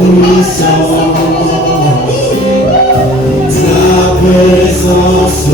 La présence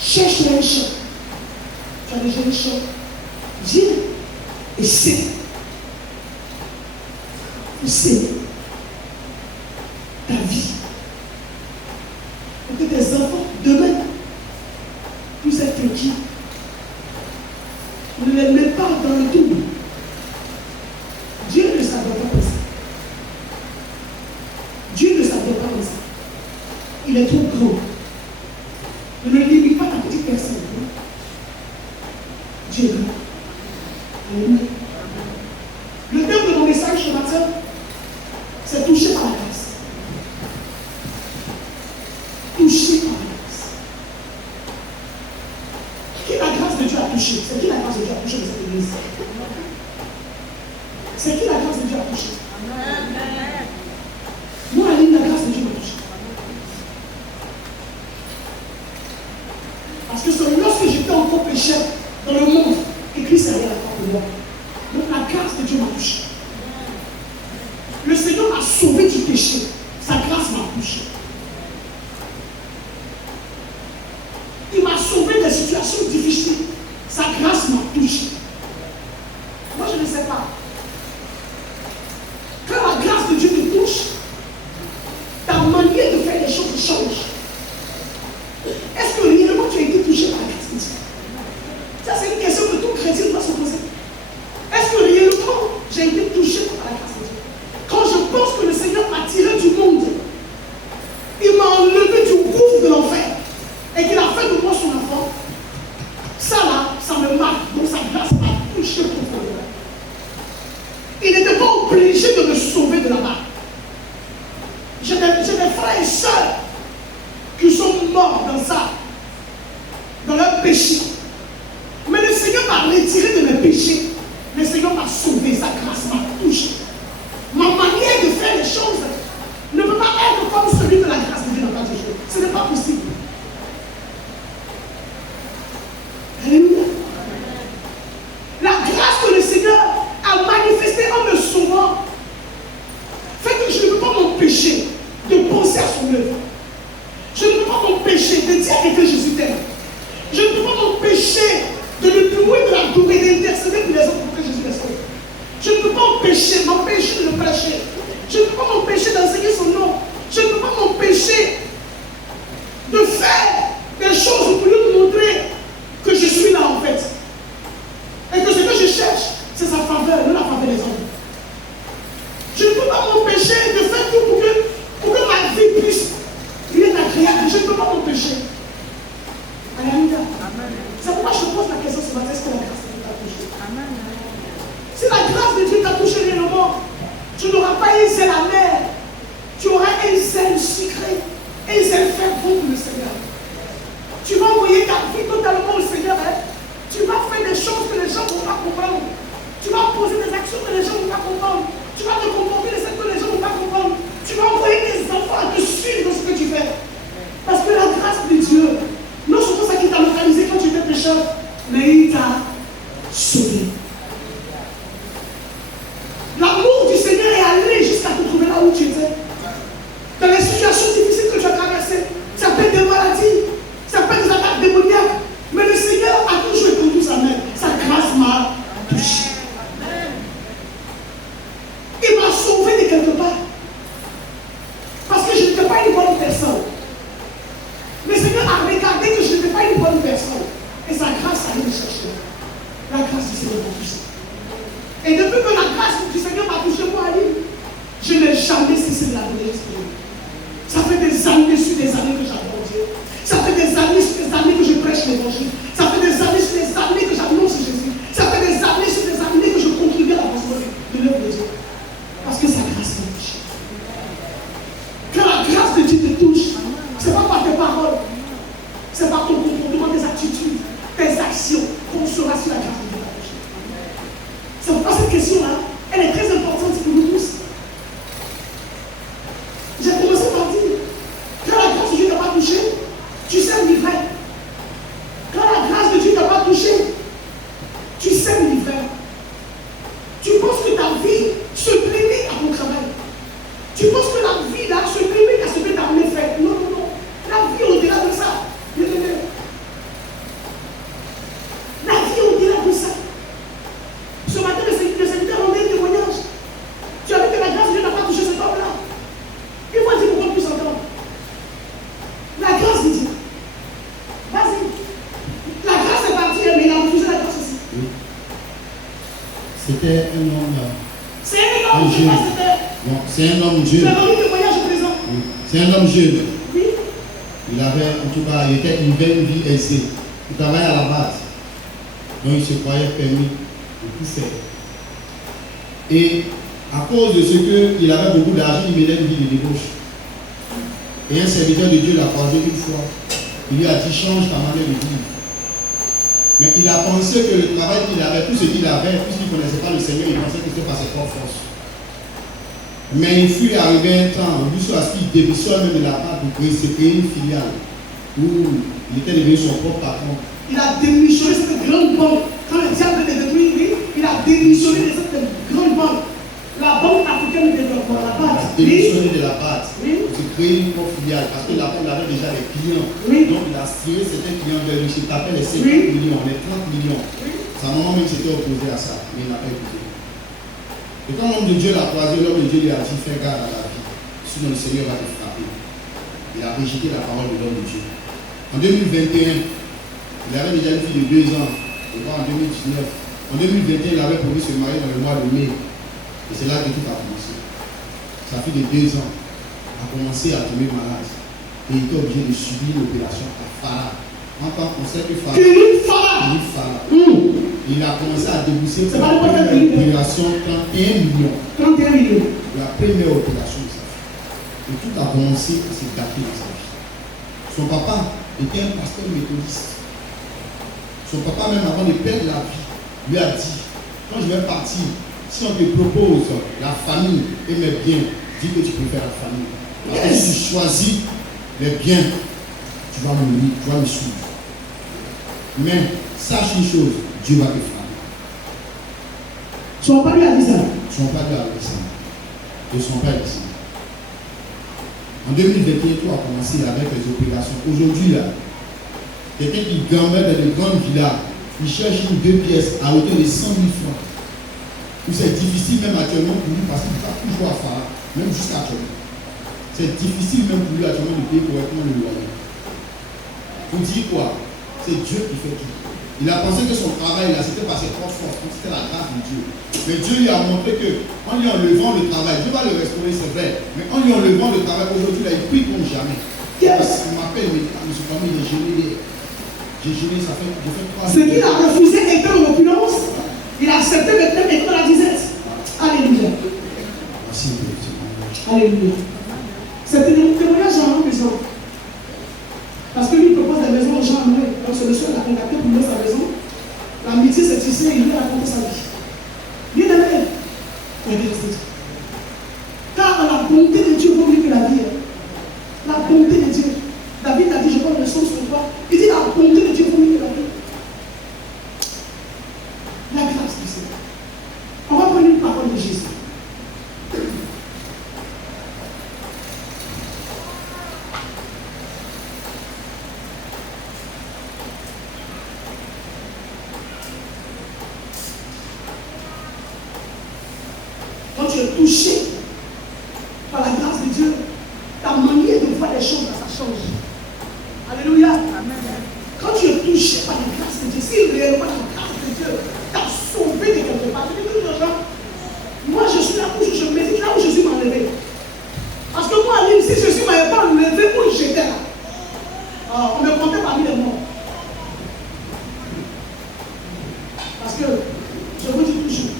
Cherche un champ. Tu as déjà un champ. Viens et sème. Vous s'aimer ta vie. Pour que tes enfants, demain, puissent être tranquilles. Ne les mets pas dans le double. Dieu ne s'adore pas comme ça. Dieu ne s'adore pas comme ça. Il est trop grand. Ne limite pas ta petite personne. Dieu est grand. Alléluia. Le thème de mon message ce matin, c'est touché par la grâce. Touché par la grâce. Qui la grâce de Dieu a touché? C'est qui la grâce de Dieu a touché dans cette église? C'est qui la grâce de Dieu a touché? Amen. Moi, Aline, la grâce de Dieu m'a touché. Parce que c'est lorsque j'étais encore pécheur dans le monde que Christ est allé à la croix pour moi. Donc la grâce de Dieu m'a touché. Le Seigneur m'a sauvé du péché. Sa grâce m'a touché. Il m'a sauvé des situations difficiles. Sa grâce m'a touché. Moi, je ne sais pas. Quand la grâce de Dieu te touche, ta manière de faire les choses change. Est-ce que réellement tu as été touché par la grâce de Dieu? Ça, c'est une question que tout chrétien doit se poser. Est-ce que réellement j'ai été touché par la grâce de Dieu? Quand je pense que le Seigneur m'a tiré du monde, il m'a enlevé du gouffre de l'enfer et qu'il a fait de moi son enfant, ça là, ça me marque. Donc sa grâce m'a touché profondément. Il n'était pas obligé de me sauver de là-bas. J'ai des frères et sœurs qui sont morts dans ça, dans leur péché. Mais le Seigneur m'a retiré de mes péchés. Le Seigneur m'a sauvé, sa grâce m'a touché. Ma manière de faire les choses ne peut pas être comme celui de la grâce de Dieu n'a pas touché. Ce n'est pas possible. Alléluia. La grâce que le Seigneur a manifestée en me sauvant fait que je ne peux pas m'empêcher de penser à son œuvre. Je ne peux pas m'empêcher de dire que Jésus t'aime. Je ne peux pas m'empêcher de le louer, de l'adorer, d'intercéder pour les autres pour que Jésus les sauve. Je ne peux pas m'empêcher de le prêcher. Je ne peux pas m'empêcher d'enseigner son nom. Je ne peux pas m'empêcher de faire des choses pour lui montrer que je suis là en fait. Et que ce que je cherche, c'est sa faveur, non la faveur des hommes. Je ne peux pas m'empêcher de faire tout pour que ma vie puisse lui être agréable. Je ne peux pas m'empêcher. Alléluia. C'est pourquoi je pose la question ce matin, est-ce que la grâce de Dieu t'a touché? Amen. Si la grâce de Dieu t'a touché réellement, tu n'auras pas un zèle amer, tu auras un zèle sucré, un zèle fervent pour le Seigneur. Tu vas envoyer ta vie totalement au Seigneur. Hein? Tu vas faire des choses que les gens ne vont pas comprendre. Tu vas poser des actions que les gens ne vont pas comprendre. Tu vas te comporter de ce que les gens ne vont pas comprendre. Tu vas envoyer tes enfants à te suivre dans ce que tu fais. Parce que la grâce de Dieu, non seulement ça qui t'a localisé quand tu étais pécheur, mais il t'a sauvé. L'amour du Seigneur est allé jusqu'à te trouver là où tu étais. Dans les situations difficiles que tu as traversées, ça peut être des maladies, ça peut être des attaques démoniaques, mais le Seigneur a toujours étendu sa main. Sa grâce m'a touché. Il m'a sauvé de quelque part. Parce que je n'étais pas une bonne personne. Le Seigneur a regardé que je n'étais pas une bonne personne. Et sa grâce allait me chercher. La grâce du Seigneur m'a touché. Et depuis que la grâce du Seigneur m'a touché, moi, Ali, je n'ai jamais cessé de la donner jusqu'à lui. Ça fait des années sur des années que j'adore Dieu. Ça fait des années sur des années que je prêche l'évangile. Ça fait des années sur des années que j'annonce Jésus. Ça fait des années sur des années que je contribue à l'avancement de l'œuvre de Dieu. Parce que sa grâce m'a touché. Quand la grâce de Dieu te touche, ce n'est pas par tes paroles, c'est par ton comportement, tes attitudes, tes actions qu'on saura si la grâce de Dieu t'a touché. C'est pourquoi cette question-là, elle est très importante pour nous tous. J'ai commencé par dire, quand la grâce de Dieu ne t'a pas touché, tu sèmes l'ivraie. Quand la grâce de Dieu ne t'a pas touché, tu sèmes l'ivraie. Tu penses que ta vie se limite à ton travail. Tu penses que la vie là se limite à ce que ta main fait. Non, non, non. La vie au-delà de ça. C'était un homme. C'est un homme jeune. Non, c'est un homme jeune. C'est un homme de voyage présent. Oui. C'est un homme jeune. Oui. Il avait, en tout cas, il avait une vie aisée. Il travaillait à la base. Donc il se croyait permis de tout faire. Et à cause de ce qu'il avait beaucoup d'argent, il menait une vie de débauche. Et un serviteur de Dieu l'a croisé une fois. Il lui a dit, change ta manière de vivre. Mais il a pensé que le travail qu'il avait, tout ce qu'il avait, puisqu'il ne connaissait pas le Seigneur, il pensait que c'était par ses propres forces. Mais il fut arrivé un temps, jusqu'à ce qu'il démissionne même de la part pour créer une filiale où il était devenu son propre patron. Il a démissionné cette grande banque. Quand le diable est détruit, oui, il a démissionné de cette grande banque. La banque africaine de développement, la BAD. Il a démissionné de la BAD. Oui. Pour se créer une propre filiale parce que la banque avait déjà des clients. Oui. Donc il a tiré certains clients vers lui. Il tapait les 50 Oui. millions, les 30 millions. Oui. Sa maman même s'était opposée à ça, mais il n'a pas écouté. Et quand l'homme de Dieu l'a croisé, l'homme de Dieu lui a dit, fais garde à la vie, sinon le Seigneur va te frapper. Il a rejeté la parole de l'homme de Dieu. En 2021, il avait déjà une fille de 2 ans, et pas en 2019. En 2021, il avait promis de se marier dans le mois de mai. Et c'est là que tout a commencé. Sa fille de 2 ans a commencé à tomber malade. Et il était obligé de subir une opération à Farah. En tant qu'on sait que Farah. Il a commencé à débourser pour la première opération 31 millions. 31 millions. La première opération de sa fille. Et tout a commencé à se gâter dans sa vie. Son papa était un pasteur méthodiste. Son papa, même avant de perdre la vie, lui a dit, quand je vais partir, si on te propose la famille et mes biens, dis que tu préfères la famille. Parce que si tu choisis les biens, tu vas mourir, tu vas me suivre. Mais sache une chose, Dieu va te frapper. Son père lui a dit ça. Son père lui a dit ça. Et son père dit ça. En 2021, tout a commencé avec les opérations. Aujourd'hui, là, quelqu'un qui gambette dans de grandes villas, il cherche une 2 pièces à hauteur de 100 000 francs. Où c'est difficile même actuellement pour lui parce qu'il va toujours à faire, même jusqu'à actuellement. C'est difficile même pour lui actuellement de payer correctement le loyer. Vous dites quoi? C'est Dieu qui fait tout. Il a pensé que son travail là, c'était par ses propres forces, c'était la grâce de Dieu. Mais Dieu lui a montré qu'en lui enlevant le travail, Dieu va le restaurer, c'est vrai. Mais en lui enlevant le travail, aujourd'hui là, il prie comme jamais. Yes. Il m'appelle, mais M. Famille, j'ai gêné, ça fait 3 ans. Ce qu'il a refusé était en opulence. Il a accepté maintenant être dans la disette. Alléluia. Merci, Alléluia. C'est un témoignage en maison. Parce que lui il propose des maisons aux gens à louer. Donc ce monsieur l'a contacté pour louer sa maison. L'amitié s'est tissée et il lui a raconté sa vie. Bien aimé. Car la bonté de Dieu vaut mieux que la vie. La bonté de Dieu. David a dit, je prends le son sur toi. Il dit, la bonté de Dieu vaut mieux que la vie. La grâce du Seigneur. On va prendre une parole de Jésus. Quand tu es touché par la grâce de Dieu, ta manière de voir les choses, ça change. Alléluia. Amen. Quand tu es touché par la grâce de Dieu, si réellement la grâce de Dieu t'a sauvé de quelque part, tu dis que les gens, moi je suis là où je médite, là où Jésus m'a enlevé. Parce que moi, si Jésus ne m'avait pas enlevé, où j'étais là, on me comptait parmi les morts. Parce que, je vous dis toujours,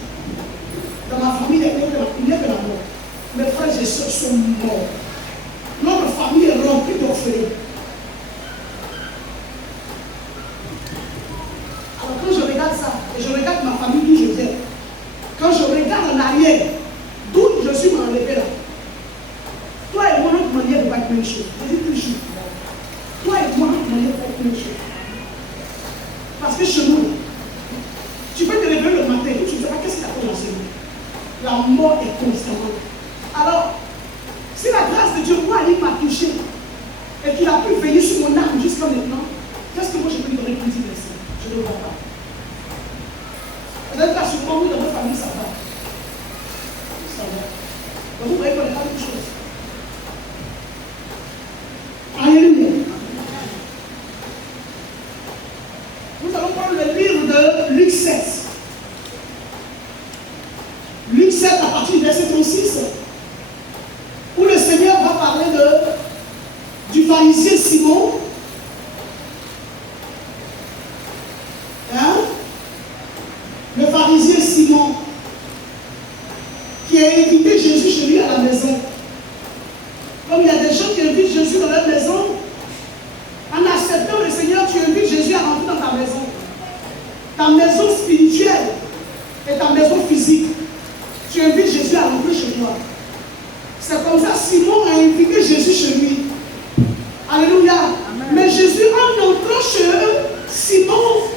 dans ma famille, il n'y a que la mort. Mes frères et sœurs sont morts. Notre famille est remplie d'orphelins. Alors quand je regarde ça, et je regarde ma famille d'où je viens, quand je regarde en arrière, d'où je suis enlevé là, toi et moi, notre manière de battre une chose. Je dis toujours, toi et moi, notre manière de battre une chose. Parce que chez nous, tu peux te réveiller le matin et tu ne sais pas qu'est-ce qui t'a commencé. La mort est constamment. Alors, si la grâce de Dieu, moi, il m'a touché et qu'il a pu veiller sur mon âme jusqu'à maintenant, qu'est-ce que moi je peux lui donner pour dire merci? Je ne le vois pas. Vous êtes là souvent, oui, dans votre famille, ça va. Ça va. Donc vous voyez qu'on n'est pas quelque chose. Alléluia. Nous allons prendre le livre de Luc 7. ta maison spirituelle et ta maison physique. Tu invites Jésus à rentrer chez toi. C'est comme ça Simon a invité Jésus chez lui. Alléluia. Amen. Mais Jésus, en entrant chez eux, Simon,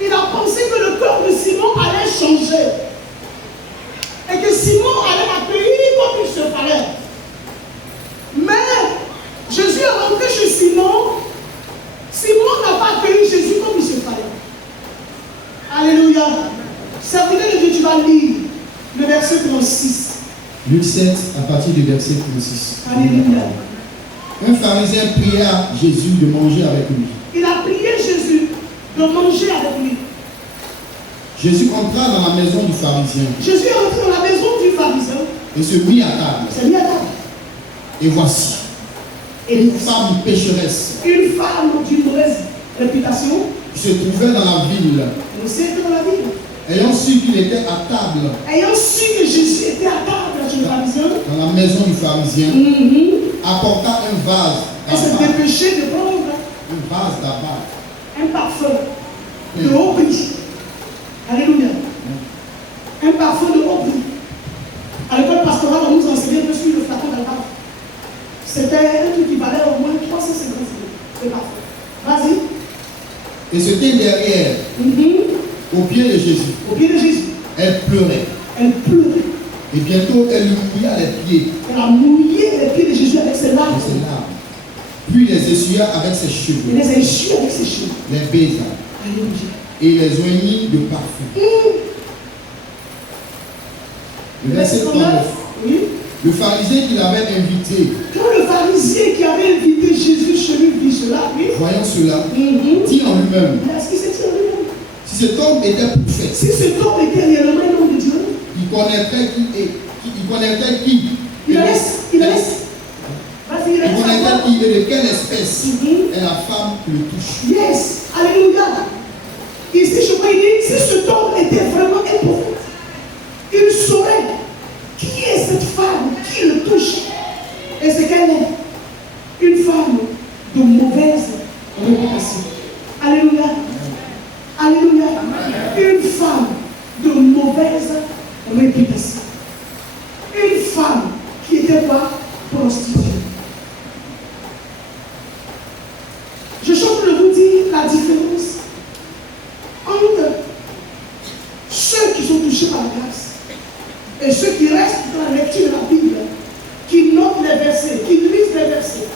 il a pensé que le cœur de Simon allait changer. Et que Simon allait accueillir comme il se fallait. Mais Jésus est rentré chez Simon. Simon n'a pas accueilli Jésus comme il se fallait. Alléluia. Serviteur de Dieu, tu vas lire le verset 36. Luc 7, à partir du verset 36. Alléluia. Un pharisien pria Jésus de manger avec lui. Il a prié Jésus de manger avec lui. Jésus entra dans la maison du pharisien. Jésus est entré dans la maison du pharisien. Et se mit à table. Se mit à table. Et voici, une femme pécheresse. Une femme d'une mauvaise réputation. Qui se trouvait dans la ville. Elle aussi était dans la ville. Ayant su qu'il était à table. Ayant su que Jésus était à table chez le pharisien. Dans la maison du pharisien. Apporta un vase. Elle s'est dépêchée de prendre un vase d'abat. Un parfum de haut prix. Alléluia. Un parfum de haut prix. À l'école pastorale, on nous enseignait que sur le flacon d'albâtre. C'était un truc qui valait au moins 350 euros. Le parfum. Vas-y. Et c'était derrière, au pied de Jésus. Au pied de Jésus. Elle pleurait. Elle pleurait. Et bientôt, elle lui mouilla les pieds. Elle a mouillé les pieds de Jésus avec ses larmes. Puis les essuya avec ses cheveux. Elle les a essuyés avec ses cheveux. Les baisa. Alléluia. Et les oignit de parfum. Le verset 39. Oui. Le pharisien qui l'avait invité. Quand le pharisien qui avait invité Jésus chez lui vit cela, oui. Voyant cela, dit en lui-même. Est-ce qu'il s'est dit en lui-même? Si cet homme était prophète. Si cet homme était réellement un homme de Dieu. Il connaîtrait qui est. Il connaîtrait qui. Il laisse. Il connaîtrait qui et de quelle espèce est la femme qui le touche. Yes. Alléluia. Ici, je crois, il dit, si cet homme était vraiment un prophète, il saurait qui est cette femme qui le touche. Et c'est qu'elle est une femme de mauvaise réputation. Alléluia. Alléluia. Une femme de mauvaise réputation. Une femme qui était pas prostituée. Je suis en train de vous dire la différence entre ceux qui sont touchés par la grâce et ceux qui restent dans la lecture de la Bible, qui notent les versets, qui lisent les versets,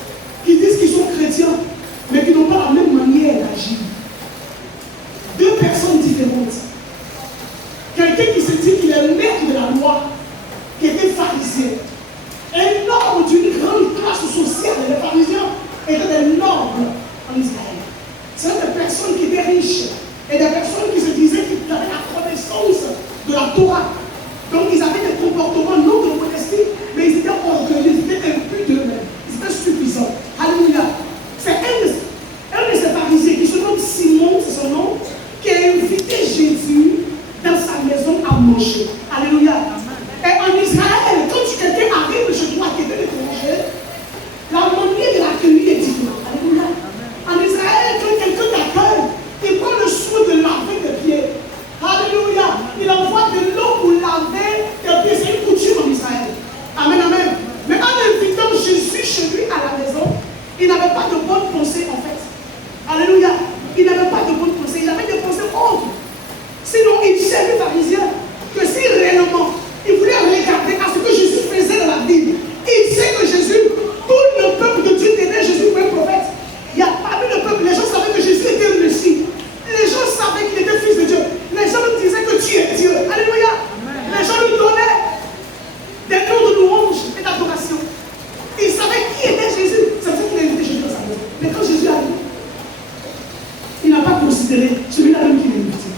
qui disent qu'ils sont chrétiens, mais qui n'ont pas la même manière d'agir. Deux personnes différentes. Quelqu'un qui se dit qu'il est maître de la loi, qui était pharisien, un homme d'une grande classe sociale. Les pharisiens étaient des nobles en Israël. C'étaient des personnes qui étaient riches et des personnes qui se disaient qu'ils avaient la connaissance de la Torah. Donc ils avaient des comportements non de modestie, mais ils étaient orgueilleux, ils étaient impus d'eux-mêmes. Ils étaient suffisants. Alléluia. C'est un de ces pharisiens qui se nomme Simon, c'est son nom, qui a invité Jésus dans sa maison à manger. Alléluia. Et en Israël, quand quelqu'un arrive chez toi qui est de l'étranger, la manière de l'accueillir est différente. Alléluia. En Israël, quand quelqu'un t'accueille, il prend le soin de laver tes pieds. Alléluia. Il envoie de l'eau pour laver tes pieds. C'est une coutume en Israël. Amen, amen. Mais en invitant Jésus chez lui à la maison, il n'avait pas de bonne pensée en fait. Alléluia. Il n'avait pas de bonne pensée. Il avait des pensées autres. Sinon, il sait le pharisien que si réellement il voulait regarder à ce que Jésus faisait dans la Bible, il sait que Jésus, tout le peuple de Dieu tenait Jésus pour un prophète. Il y a parmi le peuple, les gens savaient que Jésus était le Messie. Les gens savaient qu'il était fils de Dieu. Les gens lui disaient que tu es Dieu. Alléluia. Les gens lui donnaient des noms de louange et d'adoration. Ils savaient qui était Jésus. C'est pour ça qu'il a invité Jésus dans sa maison. Mais quand Jésus arrive, il n'a pas considéré celui-là même qu'il a invité.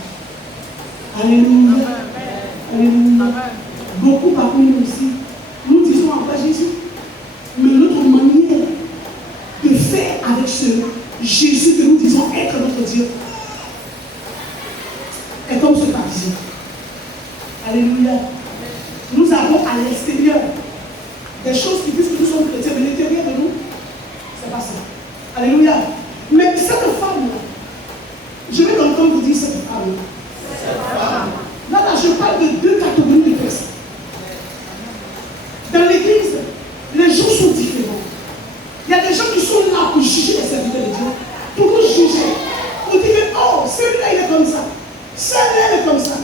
Alléluia. Alléluia. Beaucoup parmi nous aussi, nous disons en bas Jésus. Mais notre manière de faire avec ce Jésus que nous disons être notre Dieu est comme ce pharisien. Alléluia. Nous avons à l'extérieur des choses qui disent que nous sommes chrétiens, mais l'intérieur de nous, c'est pas ça. Alléluia. Mais cette femme-là, je vais l'entendre. entendre vous dire cette femme. Là, je parle de deux catégories de personnes. Dans l'église, les gens sont différents. Il y a des gens qui sont là pour juger les serviteurs de Dieu, pour nous juger, pour dire oh, celui-là il est comme ça, celui-là il est comme ça,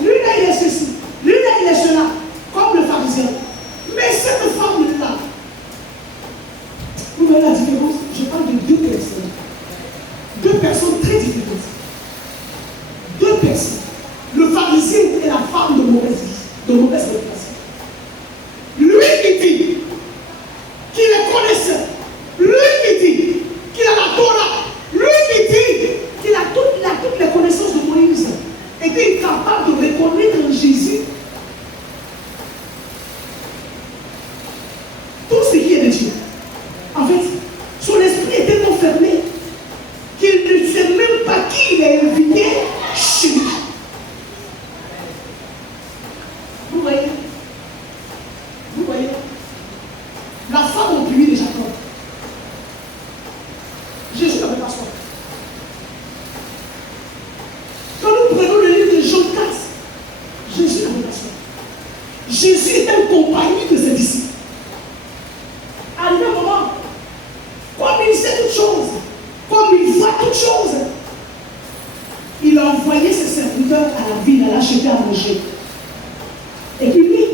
lui-là il est ceci, lui-là il est cela, comme le pharisien. Mais cette femme-là, vous voyez la différence? Je parle de deux personnes. Deux personnes très différentes. Deux personnes. Le pharisien et la femme de mauvaise vie, de mauvaise réputation. Lui qui dit qu'il est connaisseur. Lui qui dit qu'il a la Torah. Lui qui dit qu'il a toutes les connaissances de Moïse. Et qu'il est capable de reconnaître en Jésus tout ce qui est de Dieu. En fait, son esprit est tellement fermé qu'il ne sait même pas qui il est invité chez lui. Vous voyez? Vous voyez? La femme au puits de Jacob. Jésus n'avait pas soif. Quand nous prenons le livre de Jean 4, Jésus n'avait pas soif. Jésus était en compagnie de ses disciples. Arrivé un moment, comme il sait toutes choses, comme il voit toutes choses, il a envoyé ses serviteurs à la ville, à l'acheter à manger. Et puis lui,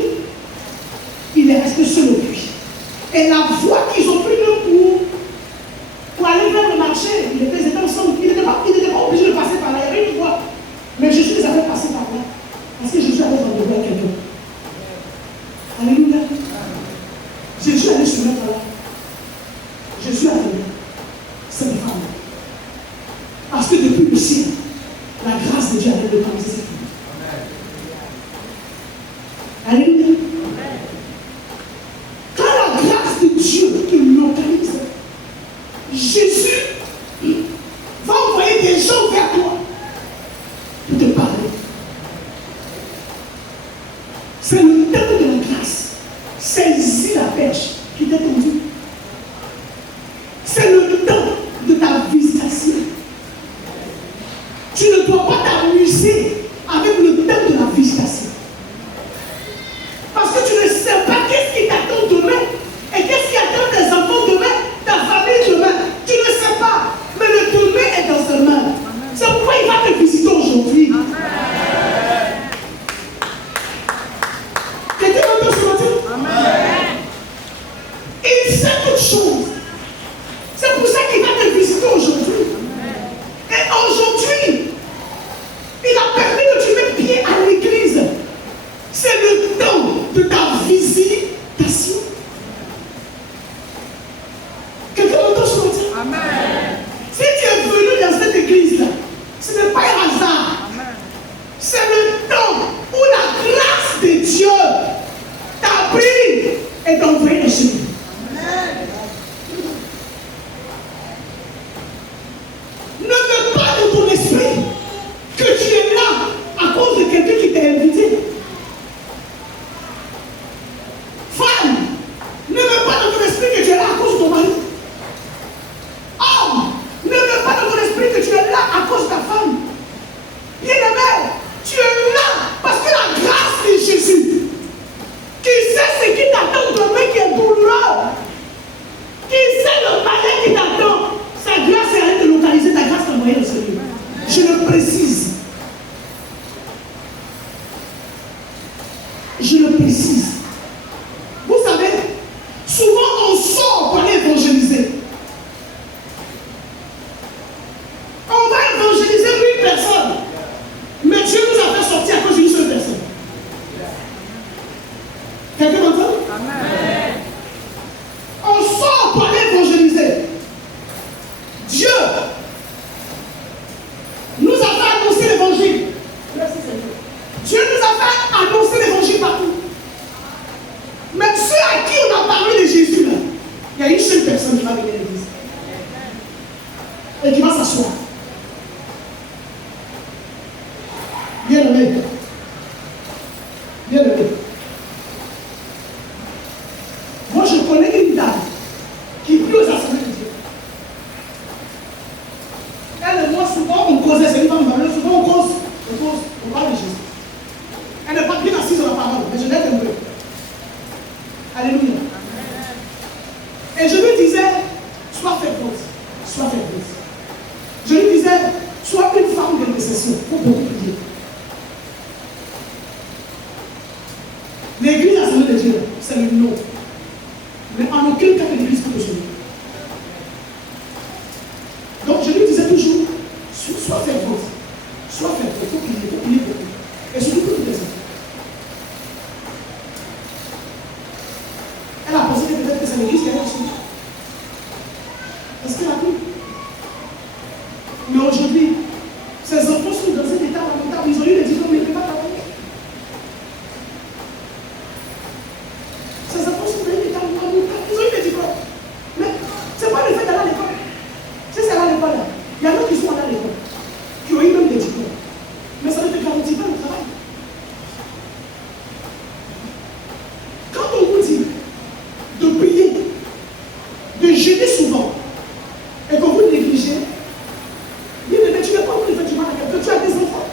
il est resté seul au puits. Et la voie qu'ils ont pris pour aller vers le marché, ils étaient ensemble, ils n'étaient pas obligés de passer par là, il y avait une voie. Mais Jésus les avait passés par là, parce que Jésus avait rendez-vous à quelqu'un. Alléluia. Jésus allait se mettre là. Jésus a donné cette femme. Parce que depuis le ciel, la grâce de Dieu avait localisé cette femme. Alléluia. Quand la grâce de Dieu te localise, Jésus va envoyer des gens vers toi pour te parler. C'est le temps de la grâce. Saisis la pêche qui t'est tendue. C'est le temps de ta visitation. Tu ne dois pas t'amuser avec le temps de la visitation. Parce que tu ne sais pas qu'est-ce qui t'attend demain et qu'est-ce qui attend tes enfants demain, ta famille demain. Tu ne sais pas. Mais le demain est dans ses mains. C'est pourquoi il va te visiter aujourd'hui. Quelqu'un m'entend ce matin? Il sait toutes choses. C'est pour ça qu'il va te visiter aujourd'hui. Et aujourd'hui, il a permis que tu mettes pied à l'église. C'est le temps de ta visitation. Quelqu'un m'entend ce matin? Si tu es venu dans cette église-là, ce n'est pas un hasard. C'est le temps où la grâce de Dieu t'a pris et t'a envoyé chez lui. Ne mets pas de ton esprit que tu es là à cause de quelqu'un qui t'a invité. Femme, ne mets pas de ton esprit que tu es là à cause de ton mari. Homme, ne mets pas de ton esprit que tu es là à cause de ta femme. Bien-aimé, tu es là parce que la grâce de Jésus, qui sait ce qui t'attend demain qui est douloureux, qui sait le malheur qui t'attend, sa grâce est allée te localiser, ta grâce t'a envoyé au Seigneur. Je le précise. Je le précise. Vous savez, souvent on sort pour aller évangéliser. On va évangéliser 1000 personnes. Mais Dieu nous a fait sortir à cause d'une seule personne. Quelqu'un m'entend? Amen. On sort pour aller évangéliser. Dieu nous a fait annoncer l'évangile. Dieu nous a fait annoncer l'évangile partout. Mais ceux à qui on a parlé de Jésus, là, il y a une seule personne qui va venir à l'église. Et qui va s'asseoir. Bien-aimé. Bien-aimé. Moi, je connais une dame qui prie aux assemblées de Dieu. Elle et moi, souvent, on causait. C'est une femme valeur. Souvent, on cause. On parle de Jésus. Elle n'est pas bien assise sur la parole, mais je l'aide un peu. Alléluia. Et je lui disais, sois fervente. Sois fervente. Je lui disais, sois une femme d'intercession. Il faut beaucoup prier. L'église à Seigneur de Dieu, c'est le nom. Mais en aucun cas l'église peut te sauver. Donc je lui disais toujours, sois fervente. Sois fervente. Il faut prier beaucoup. Et surtout pour toutes les enfants. Elle a pensé que peut-être que c'est l'église qui a reçu. Est-ce qu'elle a cru? Mais aujourd'hui, ces enfants sont dans un état lamentable. Ils ont eu des diplômes, mais ils ne peuvent pas travailler. Ces enfants sont dans un état lamentable. Ils ont eu des diplômes. Mais ce n'est pas le fait d'aller à l'école. Si c'est à l'école, il y en a qui sont allés à l'école, qui ont eu même des diplômes. Mais ça ne te garantit pas le travail. Quand on vous dit de prier, de jeûner souvent, et que vous négligez, tu n'es pas obligé de faire du mal à quelqu'un, tu as des enfants.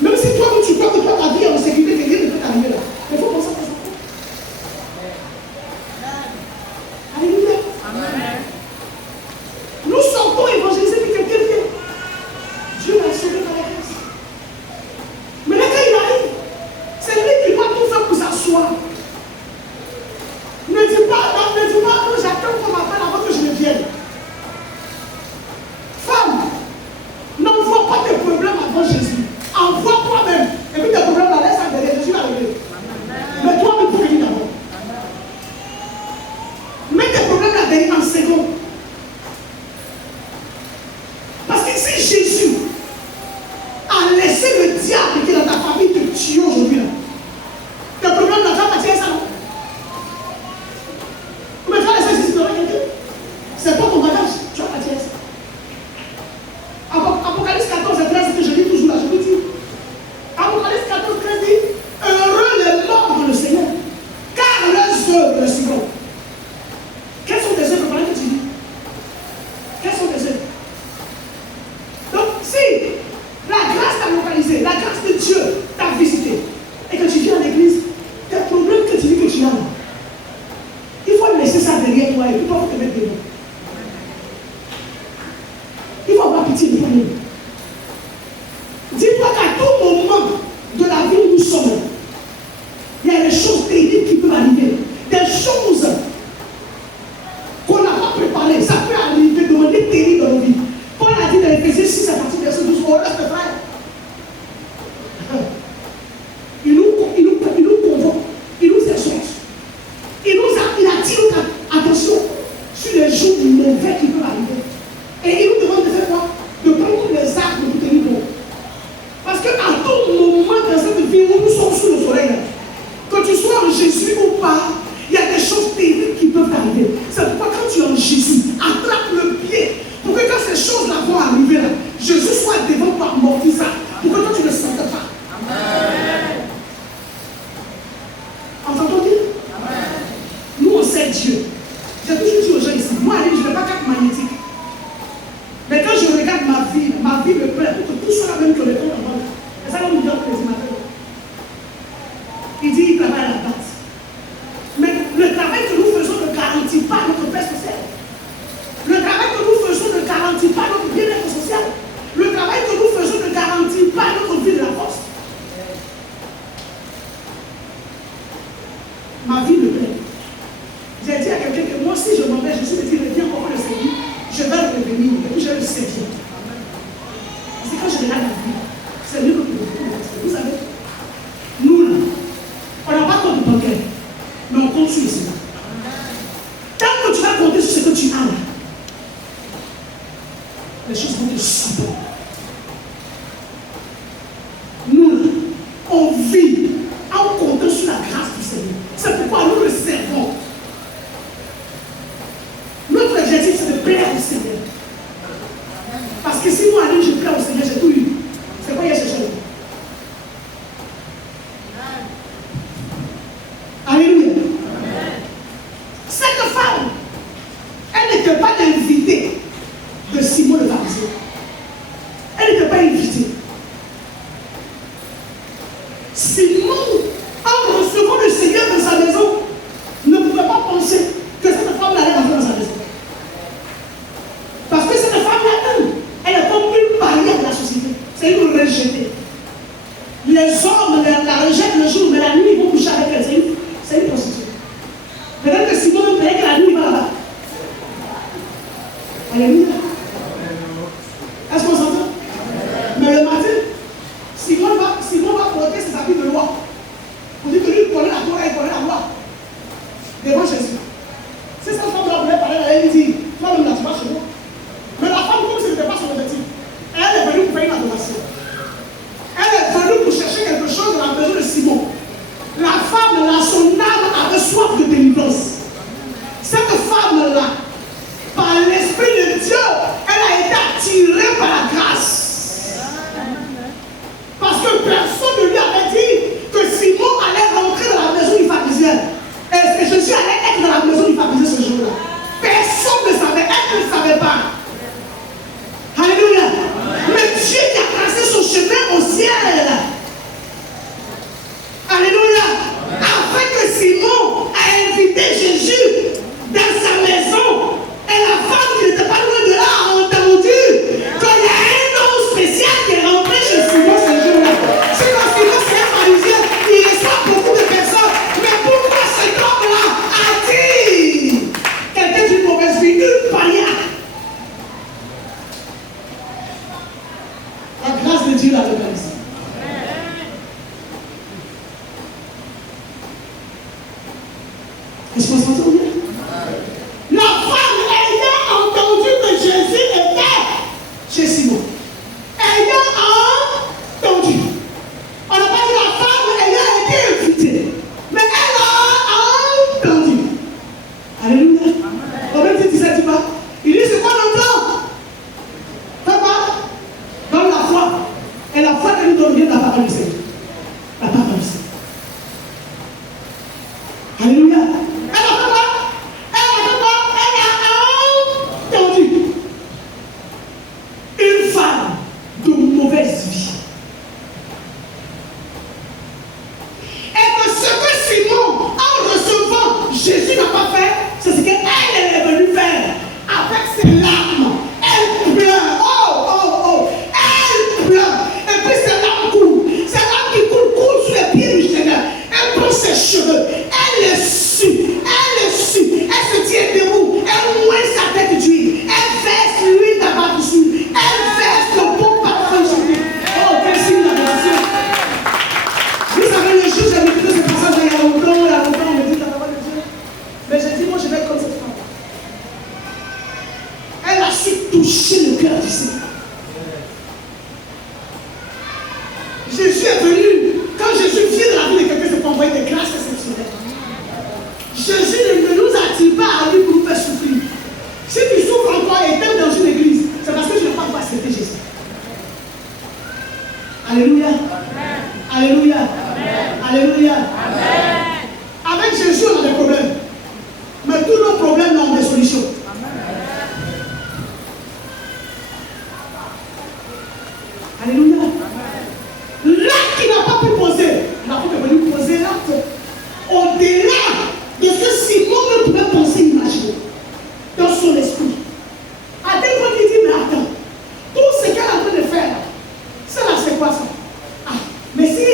Même si toi, tu crois que toi, ta vie est en sécurité, que rien ne peut t'arriver là. Mais il faut penser à tes enfants. Alléluia. Amen. Nous sortons évangéliser, puis quelqu'un vient. Dieu l'a sauvé par la grâce. Mais là, quand il arrive, c'est lui qui doit tout faire pour s'asseoir. Ne dis pas, non, j'attends qu'on m'appelle avant que je ne vienne. Femme, n'envoie pas tes problèmes avant Jésus. Envoie toi-même. Et puis tes problèmes là, laisse à derrière. Jésus va régler. Mais toi-même pour venir d'abord. Mets tes problèmes là derrière en second. Parce que si Jésus a laissé le diable qui est dans ta famille te tuer aujourd'hui là, tes problèmes là, tu vas partir à ça, non? Mais tu vas laisser Jésus dans quelqu'un. C'est pas ton bagage, tu vas partir à ça. Apocalypse 14 et 13, que je lis toujours là, je vous dis. Apocalypse 14 et 13 dit, heureux les morts dans le Seigneur, car leurs œuvres le suivront. Quelles sont tes œuvres pendant que tu lis? Quelles sont tes œuvres? Donc, si la grâce t'a localisé, la grâce de Dieu t'a visité, et que tu viens à l'église, tes problèmes que tu dis que tu as là, il faut laisser ça derrière toi et puis toi, te mettre devant. Il faut avoir pitié de toi-même. Dis-toi qu'à tout moment de la vie où nous sommes, il y a des choses terribles qui peuvent arriver. Des choses qu'on n'a pas préparées. Ça peut arriver de manière terrible dans nos vies. Paul a dit dans Éphésiens 6 à partir de verset 12, on reste frère. Il nous convoque, il nous exhorte. Il attire notre attention sur les jours mauvais qui peuvent arriver. Et il nous demande de faire quoi? De prendre les armes pour tenir bon. Parce qu'à tout moment dans cette vie où nous sommes sous le soleil, que tu sois en Jésus ou pas, il y a des choses terribles qui peuvent arriver. C'est pourquoi quand tu es en Jésus, attrape le pied. Pour que quand ces choses-là vont arriver, là, Jésus soit devant toi, amorti ça. Pour que toi tu ne sentes pas. Amen. Entendons dire? Amen. Nous on sait Dieu. J'ai toujours dit aux gens ici, moi je ne vais pas être magnétique. Mais quand je regarde ma vie me plaît pour que tout soit la même que le temps avant. Et ça va nous dire que les matins. Il dit, il travaille à la date. Mais le travail que nous faisons ne garantit pas notre paix sociale. Le travail que nous faisons ne garantit pas notre bien-être social. Le travail que nous faisons ne garantit pas notre vie de la force. Ma vie me plaît. J'ai dit à quelqu'un que moi, si je m'en vais, je suis dit, viens encore le Seigneur, je vais revenir et puis je le sais bien. Parce que quand je regarde la vie, c'est mieux que vous savez, nous là, on n'a pas compte bancaire, mais on compte sur le Seigneur. Tant que tu vas compter sur ce que tu as là, les choses vont te supporter. Nous là, on vit en comptant sur la grâce du Seigneur. C'est pourquoi nous le servons. Notre objectif, c'est de plaire au Seigneur. Parce que si moi, allez, je plaire au Seigneur, j'ai tout eu. C'est quoi il y a cherché? Alléluia. Cette femme, elle n'était pas l'invitée de Simon le Pharisien. Est-ce qu'on s'entend? Mais le matin, Simon va porter ses habits de loi. On dit que lui, il connaît la Torah, il connaît la loi. Devant Jésus. C'est cette femme-là voulait parler, elle lui dit, toi-même là, tu vas chez moi. Mais la femme, comme ce n'était pas son objectif, elle est venue pour faire une adoration. Elle est venue pour chercher quelque chose dans la maison de Simon. La femme là, son âme avait soif de délivrance. Cette femme-là, par l'Esprit de Dieu, elle a été attirée par la grâce. Parce que personne ne lui avait dit que Simon allait rentrer dans la maison du pharisien. Et Jésus allait être dans la maison du pharisien ce jour-là. Personne ne savait, elle ne savait pas. Alléluia. Mais Dieu qui a tracé son chemin au ciel. Alléluia. Afin que Simon a invité Jésus dans sa maison. Et la femme qui n'était pas loin de là a entendu qu'il y a un homme spécial qui est rentré chez Simon ce jour-là. Sinon, Simon, c'est un pharisien, il reçoit beaucoup de personnes. Mais pourquoi cet homme-là attire quelqu'un d'une mauvaise vie, une paria? La grâce de Dieu l'a localisé. Est-ce qu'on s'entend bien? La femme ayant entendu que Jésus était chez Simon. Ayant entendu. On n'a pas dit la femme ayant été invitée. Mais elle a entendu. Alléluia. Au même titre, il dit pas. Il dit c'est quoi l'entend? Papa, dans la foi. Et la foi elle nous donne bien la parole du Seigneur. La parole du Seigneur. Alléluia. Une femme de mauvaise vie. Et que ce que Simon, en recevant, Jésus n'a pas fait, c'est ce qu'elle est venue faire. Avec ses larmes, elle pleure. Oh. Elle pleure. Et puis ses larmes coulent. Ses larmes qui coulent sur les pieds du Seigneur. Elle prend ses cheveux. Elle les sue. Elle se tient debout. Elle mouille sa tête d'huile. Elle verse l'huile d'abord dessus. Elle verse le bon parfum sur lui. Oh, quel signe d'adoration. Vous savez, le jour où j'ai écouté ce passage il y a longtemps, on me dit la parole de Dieu. Mais j'ai dit, moi je vais être comme cette femme. Elle a su toucher le cœur du Seigneur. Jésus est venu. Quand Jésus vient dans la vie de quelqu'un, c'est pour envoyer des grâces exceptionnelles. Jésus ne nous attire pas à lui pour nous faire souffrir. Si tu souffres encore et t'aimes dans une église, c'est parce que tu n'as pas encore accepté Jésus. Alléluia. Alléluia. Alléluia. Avec Jésus, on a des problèmes. Mais tous nos problèmes ont des solutions. Alléluia. L'acte qu'il n'a pas pu poser, il a pu venir poser l'acte au-delà de ce que Simon ne pouvait penser, imaginer dans son esprit. À tel point qu'il dit, mais attends, tout ce qu'elle est en train de faire, ça là, c'est quoi ça? Ah, mais si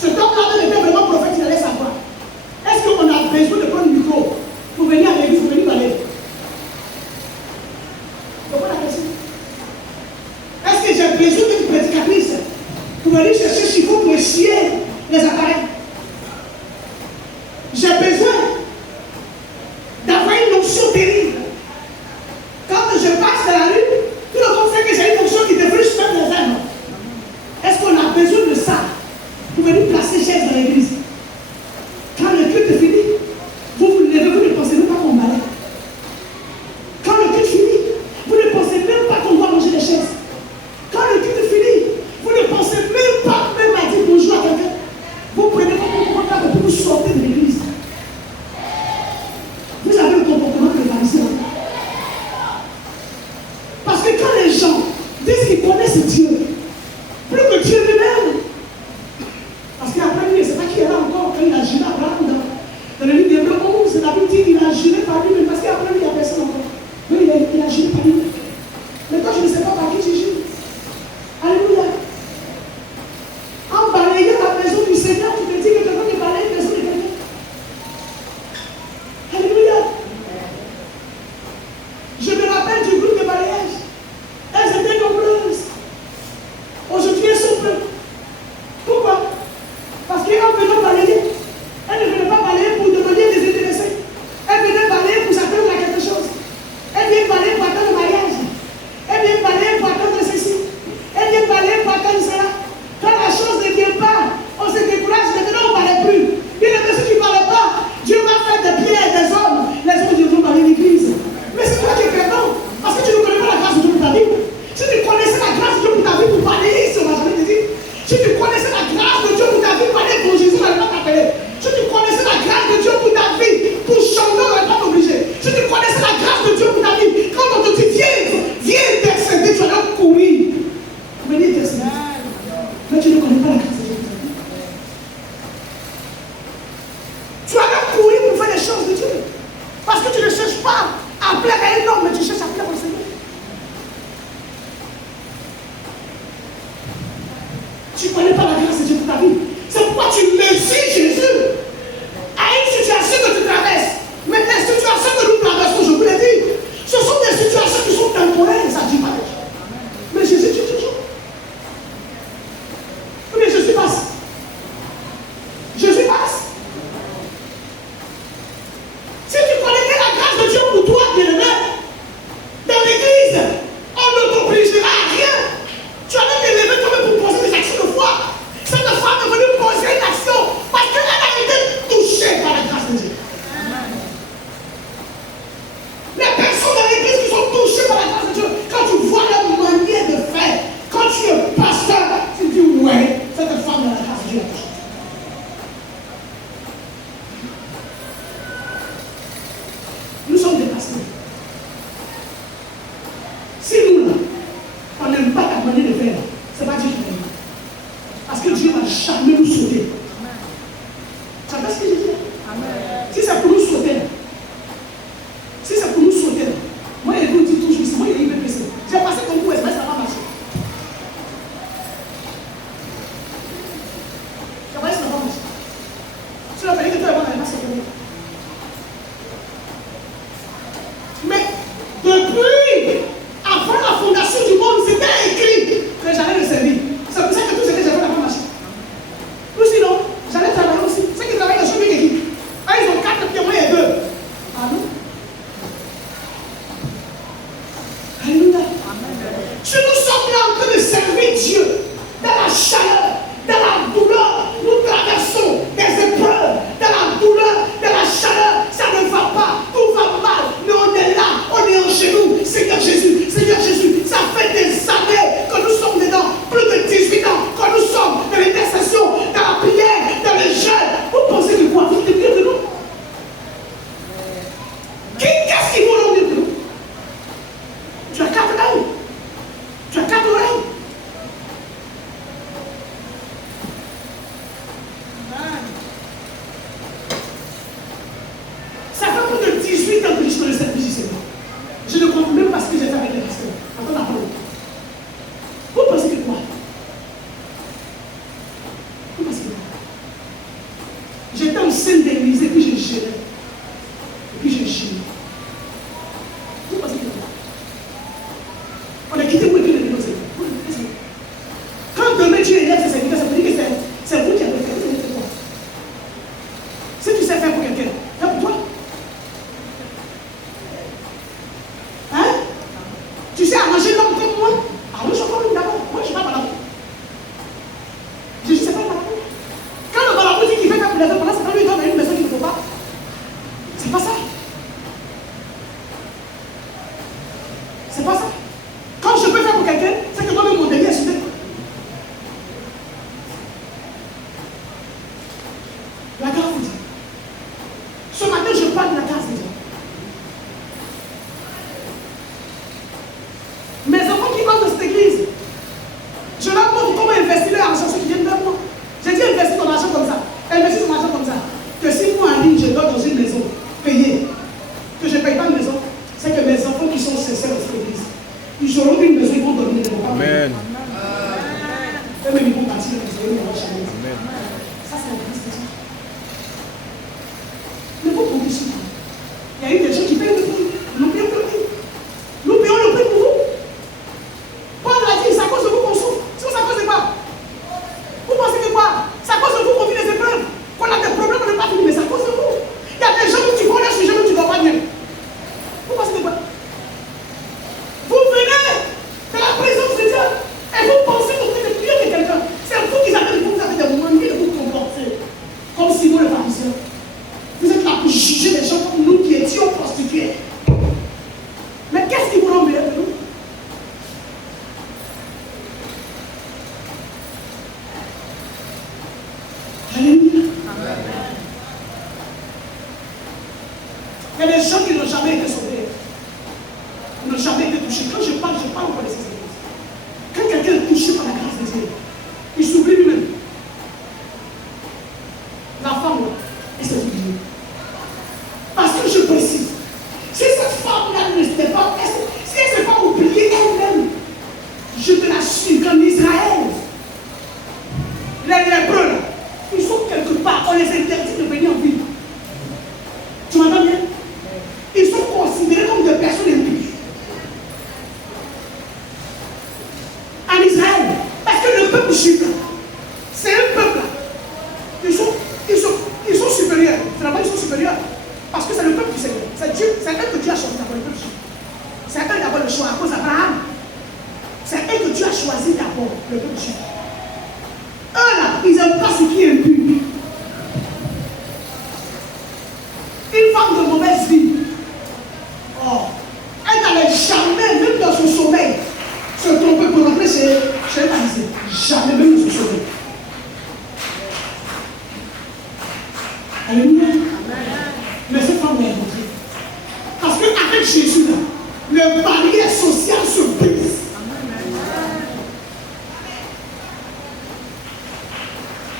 cet homme-là était vraiment prophète, il allait savoir. Est-ce qu'on a besoin de prendre le micro pour venir à l'église, pour venir parler? C'est quoi la question? Est-ce que j'ai besoin d'une prédicatrice pour venir chercher s'il faut pour chier les appareils? J'ai besoin d'avoir une onction terrible. Quand je passe dans la rue, tout le monde sait que j'ai une onction qui défriche même les âmes. Est-ce qu'on a besoin de ça pour venir placer chaise dans l'église? Quand le culte est fini, vous vous levez, vous ne pensez même pas qu'on balade. Quand le culte finit, vous ne pensez même pas qu'on doit manger des chaises. Quand le culte est fini, vous ne pensez même pas même à dire bonjour à quelqu'un. Vous prenez votre comportement pour vous sortir de l'église. Vous avez le comportement que les pharisiens ont. Parce que quand les gens disent qu'ils connaissent Dieu, plus que Dieu lui-même, parce qu'après lui, il ne sait pas qui est là encore, quand il a juré Abraham dans le livre d'Hébreux 11, c'est la Bible dit qu'il a juré par lui-même, parce qu'après lui, il n'y a personne encore. Mais il a juré par lui-même. Mais toi, je ne sais pas par qui tu jures. Alléluia. En balayant la maison du Seigneur, tu te dis que tu vas te balayer la maison de quelqu'un. Alléluia. Je me rappelle du groupe de balayage. Elles étaient Tu ne connais pas la grâce de Dieu pour ta vie. C'est pourquoi tu merci Jésus à une situation que tu traverses. Mais les situations que nous traversons, je vous l'ai dit, ce sont des situations qui sont temporaires, ça ne dit pas de Dieu. Mais Jésus dit toujours. Mais Jésus passe. Jésus passe. Si tu connaissais la grâce de Dieu pour toi, bien-aimé, dans l'église, on ne t'obligera à rien. Tu allais te lever toi-même pour poser des actions de foi. Cette femme est venue poser une action parce qu'elle a été touchée par la grâce de Dieu. Les personnes dans l'église qui sont touchées par la grâce de Dieu, quand tu vois leur manière de faire, quand tu es pasteur, tu dis ouais, cette femme dans la grâce de Dieu est touchée. Nous sommes des pasteurs. Si nous, là, on n'aime pas ta manière de faire, c'est pas Dieu qui t'aime. Parce que Dieu va jamais nous sauver. Tu vois ce que je dis? Si c'est pour nous sauver, si c'est pour nous sauver, moi, je vous dis toujours, c'est moi, il est IPPC. J'ai passé comme vous, mais ça va marcher. Ça va marcher. Tu vas payer que toi et moi, on n'allait pas se connaître. Mais depuis, avant la fondation du monde, c'était écrit que j'allais le servir. C'est pour ça que tout ce que j'ai fait n'a pas marché. Ou sinon, j'allais travailler aussi. Ceux qui travaillent dans une équipe, ils ont 4 pieds, moi et 2. Pardon? Alléluia. Si nous sommes là en train de servir Dieu, dans la chaleur, dans la douleur, nous traversons des épreuves, dans la douleur, dans la chaleur, ça ne va pas, tout va mal, mais on est là, on est en genoux, Seigneur Jésus, ça fait des années que nous sommes dedans, plus de 18 ans, que nous sommes dans l'intercession, dans la prière, dans le jeûne. Vous pensez que quoi? Vous êtes mieux que nous? Qu'est-ce qui vaut mieux que nous? Tu as 4 œils, tu as 4 oreilles. Ça fait plus de 18 ans que je suis dans le service du Seigneur. Je ne comprends même pas ce que j'ai fait avec les pasteurs. Attends la parole. Vous pensez que quoi? Vous pensez que quoi? J'étais au sein de l'église et puis je gérais. Et puis je gérais. Vous pensez que quoi? On a quitté pour écrire le livre. Quand demain tu élèves ces serviteurs, ça veut dire que c'est vous qui avez fait. Vous avez fait quoi? Si tu sais faire pour quelqu'un, fais pour toi. Hein? Tu sais arranger l'homme comme moi? Arrange comme lui d'abord. Moi, je ne suis pas balabou. Je ne sais pas balabou. Quand le balabou dit qu'il fait faire pour les autres, c'est pas lui qui donne une maison qu'il ne faut pas. C'est pas ça. C'est pas ça. Quand je peux faire pour quelqu'un, c'est que moi-même mon délire est soudé. La grâce de Dieu. Ce matin, je parle de la grâce de Dieu. Mes enfants qui entrent dans cette église, je leur montre comment investir leur argent, ceux qui viennent vers moi. J'ai dit investir ton argent comme ça. Investir ton argent comme ça. Que si moi en ligne, je dors dans une maison payée, que je ne paye pas une maison, c'est que mes enfants qui sont sincères dans cette église, ils auront une maison, ils vont dormir, ils ne vont pas dormir. Eux-mêmes, ils vont partir, ils auront une chambre. Ça, c'est la grâce de Dieu. Mais vous comptez sur moi. Il y a eu des gens qui payent le prix. Nous payons le prix. Nous payons le prix pour vous. Paul a dit, c'est à cause de vous qu'on souffre. Sinon, c'est à cause de quoi? Vous pensez que quoi? C'est à cause de vous qu'on vit les épreuves. Qu'on a des problèmes, on ne peut pas finir, mais c'est à cause de vous. Il y a des gens où tu vois un sujet où tu ne dois pas bien. Vous pensez que quoi? Vous venez de la présence de Dieu et vous pensez que vous êtes mieux que quelqu'un. C'est vous qui avez des manières de vous comporter comme Simon le pharisien. Vous êtes là pour juger les gens comme nous qui étions prostitués. Mais qu'est-ce qui vous rend meilleur que nous? Alléluia. Il y a des gens qui n'ont jamais été sauvés. Ils n'ont jamais été touchés. Quand je parle encore de ces églises. Quand quelqu'un est touché par la grâce de Dieu, il s'oublie lui-même. La femme, elle s'est oubliée. Parce que je précise, si cette femme-là ne s'était pas, si elle ne s'est pas oubliée elle-même, je te l'assure qu'en Israël, peuple juif, c'est un peuple. Ils sont supérieurs. Finalement, ils sont supérieurs. Parce que c'est le peuple du Seigneur. C'est Dieu, c'est eux que Dieu a choisi d'abord le peuple juif. C'est eux d'abord le choix à cause d'Abraham. C'est eux que Dieu a choisi d'abord le peuple juif. Eux là, ils n'aiment pas ce qui est impur. Une femme de mauvaise vie, oh, elle n'allait jamais, même dans son sommeil, se tromper pour rentrer chez un Pharisien. Jamais, même dans son sommeil. Alléluia. Mais cette femme l'a rencontré. Parce qu'avec Jésus, là, les barrières sociales se brisent.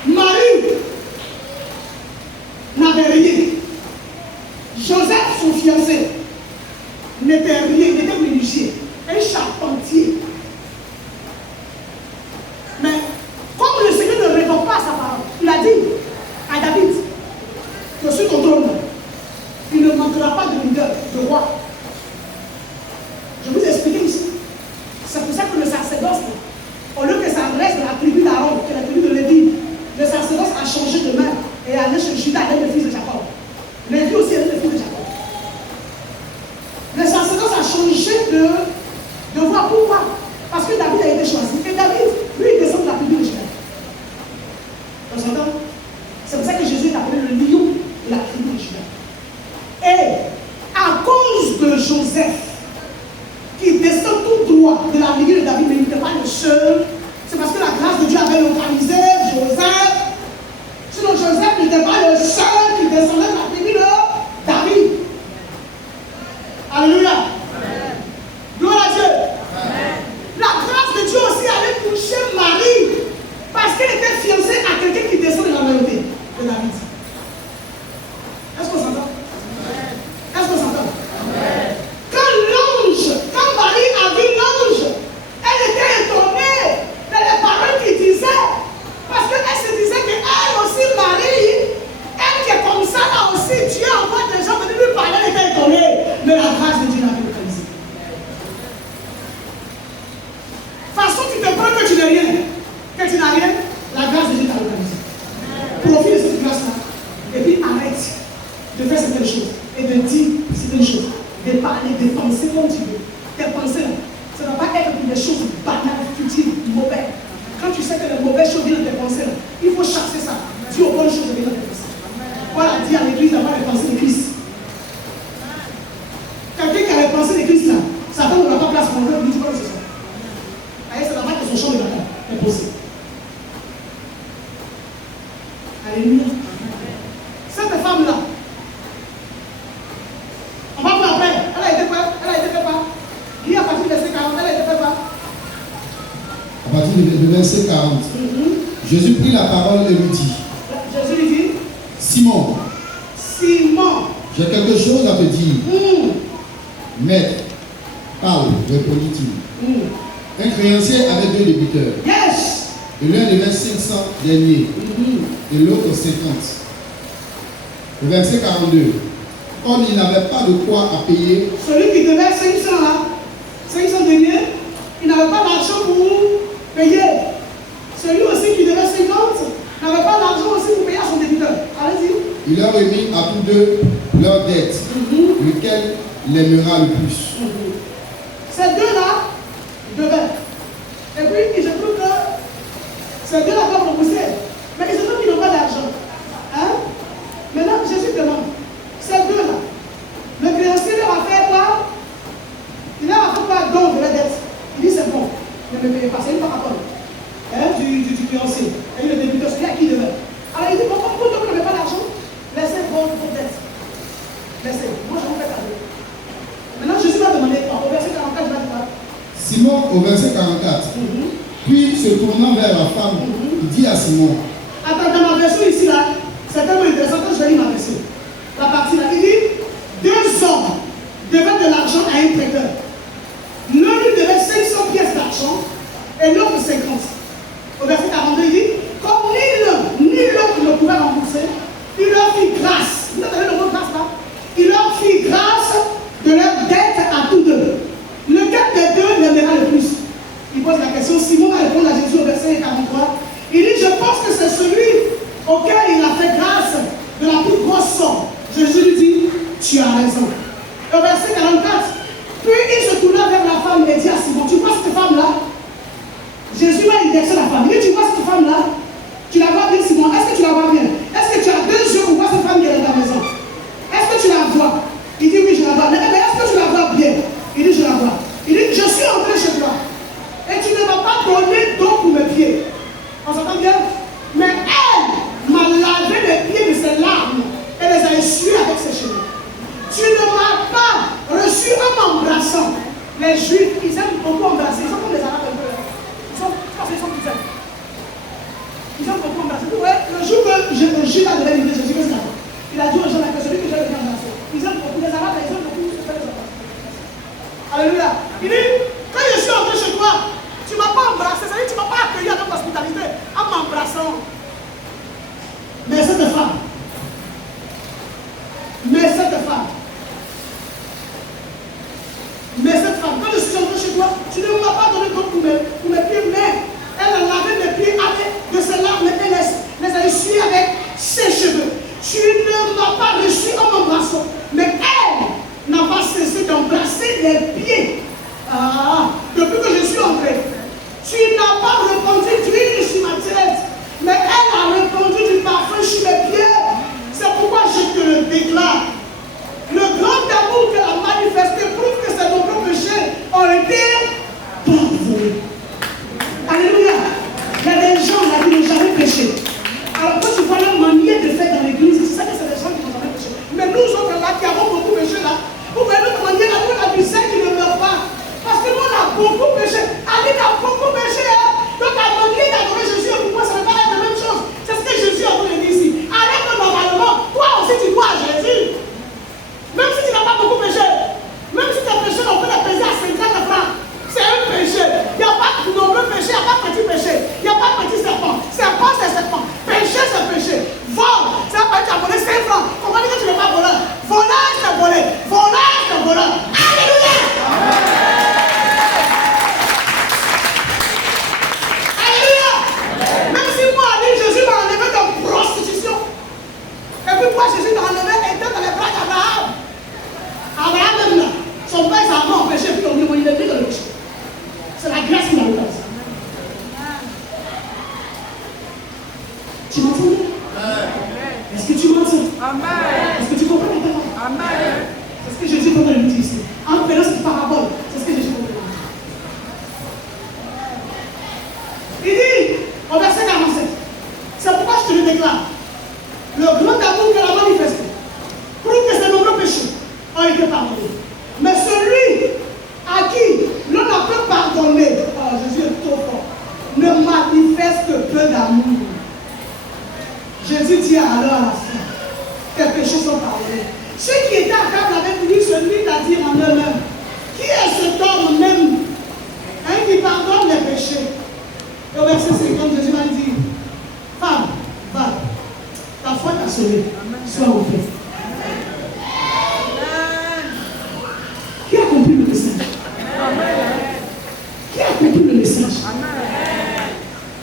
Marie n'avait rien. Joseph, son fiancé, n'était rien, n'était menuisier, un charpentier. Mais comme le Seigneur ne répond pas à sa parole, il a dit à David que sur ton trône, il ne manquera pas de leader, de roi. Je vous ai expliqué ici. C'est pour ça que le sacerdoce, au lieu que ça reste de la tribu d'Aaron, que la tribu de Lévi, le sacerdoce a changé de main et est allé chez Judas, avec le fils de Jacob. Lévi aussi est le fils de Jacob. Le sacerdoce a changé de voie. Pourquoi? Parce que David a été choisi. Et David, lui, il descend de la tribu de Judas. Vous entendez? C'est pour ça que Jésus est appelé le lion de la tribu de Judas. Et à cause de Joseph, qui descend tout droit de la lignée de David, mais il n'était pas le seul, c'est parce que la grâce de Dieu avait localisé Joseph. Sinon, Joseph n'était pas le seul qui descendait de la tribu de David. Alléluia. Amen. Gloire à Dieu. Amen. La grâce de Dieu aussi allait toucher Marie parce qu'elle était fiancée à quelqu'un qui descend de la royauté de David. Est-ce qu'on s'entend? Est-ce qu'on s'entend? Quand Marie a vu l'ange, elle était étonnée de les paroles qu'il disait. Parce qu'elle se disait qu'elle aussi, Marie, elle qui est comme ça, là aussi, Dieu envoie des gens venir lui parler, elle était étonnée. Mais la grâce de Dieu l'avait localisée. De toute façon, tu te prends que tu n'es rien, que tu n'as rien, la grâce de Dieu t'a localisé. Profite de cette grâce-là, et puis arrête de faire certaines choses, et de dire certaines choses, de parler, de penser comme tu veux. Tes pensées, ça ne va pas être pour des choses banales, futiles, mauvaises. Quand tu sais que les mauvaises choses viennent de tes pensées, il faut chasser ça. Dis aux bonnes choses de venir de tes pensées. Paul a dit à l'église d'avoir les pensées de Christ. Quelqu'un qui a les pensées de Christ là, Satan ne va pas place pour le lui, tu vois ce que c'est. C'est là-bas que son champ de bataille est posé. Alléluia. Cette femme-là, on va voir après, elle a été quoi? Elle a été fait quoi? Qui à partir du verset 40, elle a été fait quoi? À partir du verset 40, Jésus prit la parole et lui dit, Jésus lui dit, Simon, j'ai quelque chose à te dire. Maître, parle, répondit-il. Un créancier avait 2 débiteurs. Yes. Et l'un devait 500 deniers et l'autre 50. Le verset 42. Comme il n'avait pas de quoi à payer, celui qui devait 500 là, 500 deniers, il n'avait pas d'argent pour payer. Celui aussi qui devait 50 n'avait pas d'argent aussi pour payer à son débiteur. Allez-y. Il leur remit à tous deux leur dette, lequel l'aimera le plus. Ces deux-là devaient. Et puis, je trouve que ces deux-là doivent rembourser. Mais ils ont qu'ils n'ont pas d'argent. Hein? Maintenant, Jésus demande, ces deux-là, le créancier leur a fait quoi? Il leur a fait quoi donc de la dette? Il dit c'est bon, ne me payez pas, c'est une parabole. Du créancier. Et le débiteur, c'est à qui il devait. Alors il dit, bon, pour toi, vous n'avez pas d'argent, laissez vos dettes. Laissez, moi je vous fais cadeau. Maintenant, Jésus va demander quoi? Au verset 44, je vais dire quoi? Simon, au verset 44, puis se tournant vers la femme, il dit à Simon, attends, dans ma version ici, là, c'est tellement intéressant que je vais lire ma version. La partie là, il dit, 2 hommes devaient de l'argent à un prêteur. L'un lui devait 500 pièces d'argent et l'autre 50. Au verset 42, il dit, comme ni l'un ni l'autre ne pouvaient rembourser, il leur fit grâce. Vous entendez le mot grâce là? Il leur fit grâce de leur dette à tous deux. Lequel des deux l'aimera le plus? Il pose la question. Simon va répondre à Jésus au verset 43. c'est celui auquel il a fait grâce de la plus grosse somme. Jésus lui dit, tu as raison. Au verset 44, puis il se tourna vers la femme et dit à Simon, tu vois cette femme-là? Jésus va indexer la femme. Il dit, tu vois cette femme-là? Tu la vois bien, Simon? Est-ce que tu la vois bien? Est-ce que tu as 2 yeux pour voir cette femme qui est dans ta maison? Est-ce que tu la vois? Il dit, oui, je la vois. Mais est-ce que tu la vois bien? Il dit, je la vois. Il dit, je suis entré chez toi. Et tu ne m'as pas donné d'eau pour mes pieds. On s'entend bien? Mais elle m'a lavé les pieds de ses larmes et les a essuyés avec ses cheveux. Tu ne m'as pas reçu en m'embrassant. Les Juifs, ils aiment beaucoup embrasser. Ils sont comme les Arabes un peu. Ils sont plus aimes. Ils aiment beaucoup embrasser. Ouais, le jour que Judas devait livrer Jésus, qu'est-ce qu'il a fait? Il a dit aux gens là que celui que j'ai le embrasser. Ils aiment beaucoup. Les Arabes, ils aiment beaucoup se faire les embrasser. Alléluia. Il dit, quand je suis entré chez toi, tu ne m'as pas embrassé. C'est-à-dire que tu ne m'as pas accueilli avec hospitalité en m'embrassant. Mais cette femme, quand je suis entré chez toi, tu ne m'as pas donné d'eau pour mes pieds, mais elle a lavé mes pieds avec de ses larmes et les a essuyés avec ses cheveux. Tu ne m'as pas reçu en m'embrassant, mais elle n'a pas cessé d'embrasser les pieds. Depuis que je suis entré, tu n'as pas répandu d'huile sur ma tête, mais elle a répandu du parfum sur mes pieds. C'est pourquoi je te le déclare. Le grand amour qu'elle a manifesté prouve que ses nombreux péchés ont été pardonnés. Alléluia. Il y a des gens là qui n'ont jamais péché. Alors quand tu vois leur manière de faire dans l'église, c'est ça que c'est des gens qui n'ont jamais péché. Mais nous autres là qui avons beaucoup péché là, vous voyez notre manière là, nous on a du Saint qui ne meurt pas. Parce que nous on a beaucoup péché. Aline a beaucoup péché. Donc la manière d'adorer Jésus et pour moi, ça ne va pas être la même chose. C'est ce que Jésus a voulu dire ici. Alors que normalement, toi aussi tu dois à Jésus. Même si tu n'as pas beaucoup péché, même si tes péchés n'ont pas pesé à 50 francs, c'est un péché. Il n'y a pas de nombreux péchés, il n'y a pas de petit péché. Il n'y a pas de petit serpent. Serpent, c'est serpent. Péché, c'est péché. Vol, ça veut dire que tu as volé 5 francs. Comment dire que tu n'es pas voleur? Voleur, c'est volé. Voleur, c'est voleur. Alléluia! Alléluia! Même si moi, Jésus m'a enlevé de prostitution. Et puis moi, Jésus m'a enlevé étant dans les bras d'Abraham. Abraham même là, son père s'est mort péché, puis on lui a dit dans le péché. C'est la grâce qui l'a fait. Tu m'entends bien? Est-ce que tu m'entends? Amen. Est-ce que tu comprends la parole? Amen. C'est ce que Jésus veut nous dire ici. En prenant cette parabole, c'est ce que Jésus veut nous dire. Il dit, au verset 47, c'est pourquoi je te le déclare. Le grand amour qu'elle a manifesté prouve que ses nombreux péchés ont été pardonnés. Mais celui à qui l'on a peu pardonné, Jésus est trop fort, ne manifeste peu d'amour. Jésus dit alors à la fin, tes péchés sont pardonnés. Ceux qui étaient à table avec lui se mirent à dire en eux-mêmes, qui est cet homme même qui pardonne les péchés? Et au verset 50, Jésus m'a dit, femme, va, ta foi t'a sauvé, sois ouvert. Qui a compris le message? Qui a compris le message?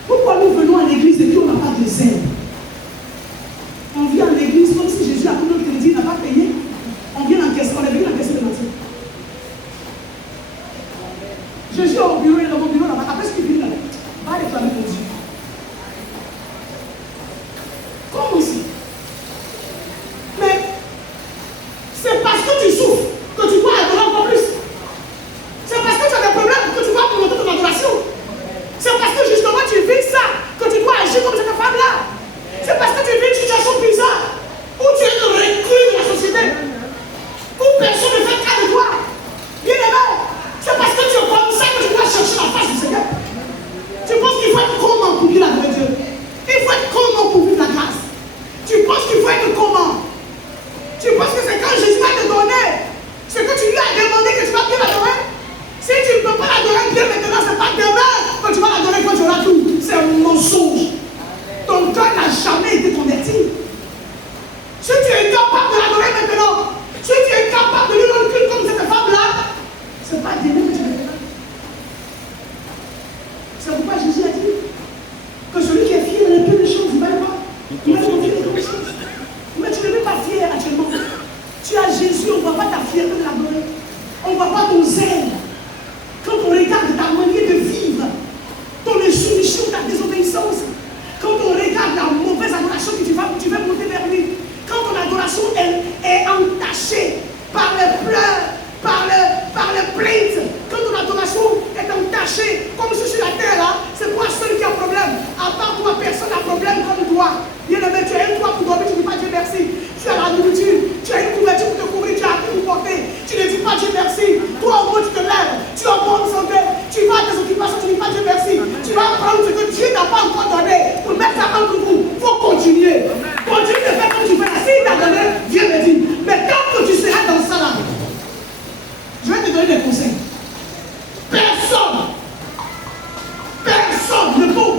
Pourquoi nous venons à l'église et puis on n'a pas de zèle? On vient à l'église comme si Jésus a pris notre crédit, n'a pas payé. On vient encaisser, on est venu encaisser le matin. Jésus est au bureau, il est dans mon bureau là-bas. Après ce qu'il finit là, va réclamer ton Dieu. Comment aussi? Mais c'est parce que tu souffres que tu dois adorer encore plus. C'est parce que tu as des problèmes que tu dois augmenter ton adoration. C'est parce que justement tu vis ça que tu dois agir comme cette femme-là. C'est parce que tu vis une situation bizarre où tu es le reclus de la société, où personne ne fait cas de toi. Bien aimé, c'est parce que tu es comme ça que tu dois chercher la face du Seigneur.